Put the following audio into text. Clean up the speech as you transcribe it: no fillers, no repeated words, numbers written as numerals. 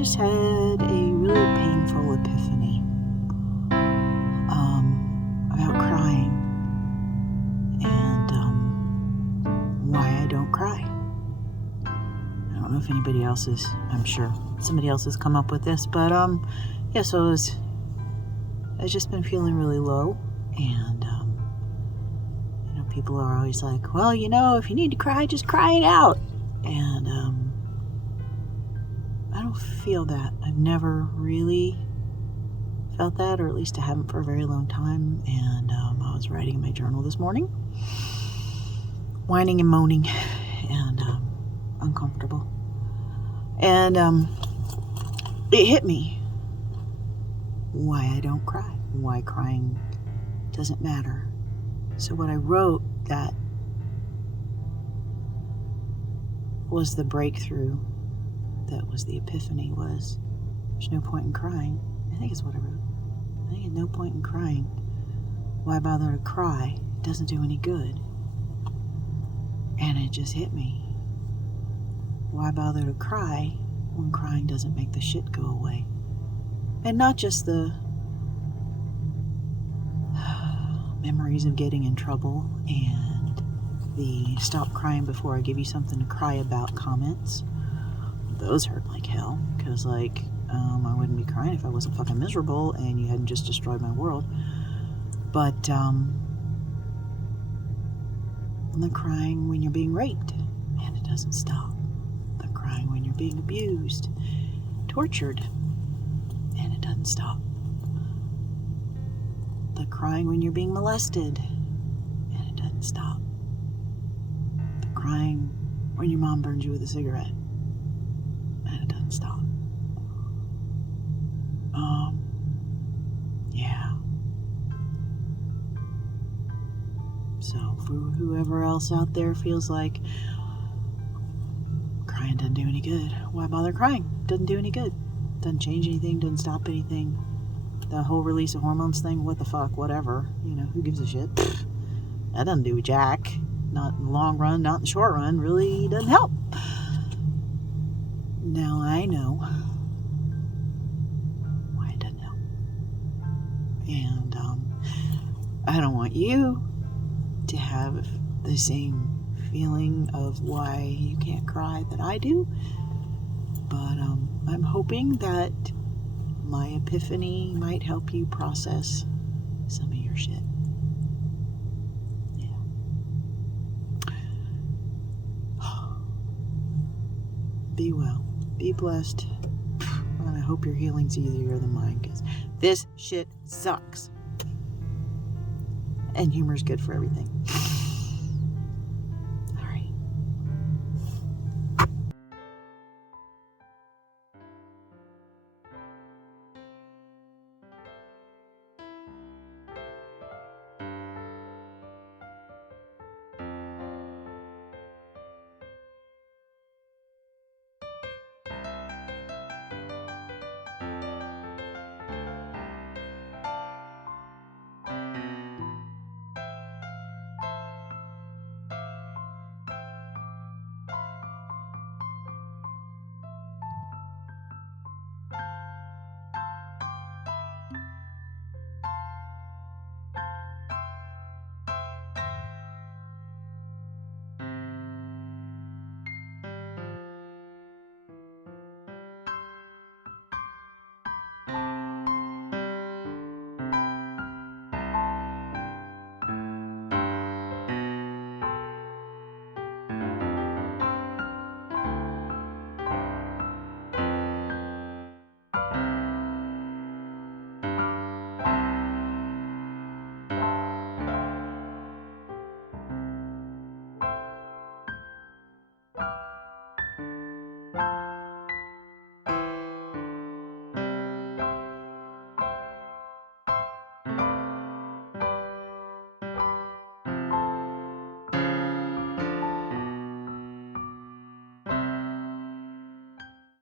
just had a really painful epiphany about crying and why I don't cry. I don't know if anybody else is, I'm sure somebody else has come up with this, but yeah, so I've just been feeling really low, and people are always like, well, if you need to cry, just cry it out. And I don't feel that. I've never really felt that, or at least I haven't for a very long time. And I was writing in my journal this morning, whining and moaning, and uncomfortable. And it hit me why I don't cry, why crying doesn't matter. So what I wrote that was the breakthrough, that was the epiphany, was there's no point in crying. I think it's what I wrote. I think there's no point in crying. Why bother to cry? It doesn't do any good. And it just hit me. Why bother to cry when crying doesn't make the shit go away? And not just the memories of getting in trouble and the stop crying before I give you something to cry about comments. Those hurt like hell, because I wouldn't be crying if I wasn't fucking miserable and you hadn't just destroyed my world. But the crying when you're being raped and it doesn't stop. The crying when you're being abused, tortured, and it doesn't stop. The crying when you're being molested and it doesn't stop. The crying when your mom burns you with a cigarette and it doesn't stop. Yeah. So for whoever else out there feels like crying doesn't do any good, why bother crying? Doesn't do any good. Doesn't change anything, doesn't stop anything. The whole release of hormones thing, what the fuck, whatever. Who gives a shit? That doesn't do jack. Not in the long run, not in the short run. Really doesn't help. Now I know why it doesn't help. And I don't want you to have the same feeling of why you can't cry that I do. But I'm hoping that my epiphany might help you process some of your shit. Yeah. Be well. Be blessed. And I hope your healing's easier than mine, because this shit sucks. And humor's good for everything.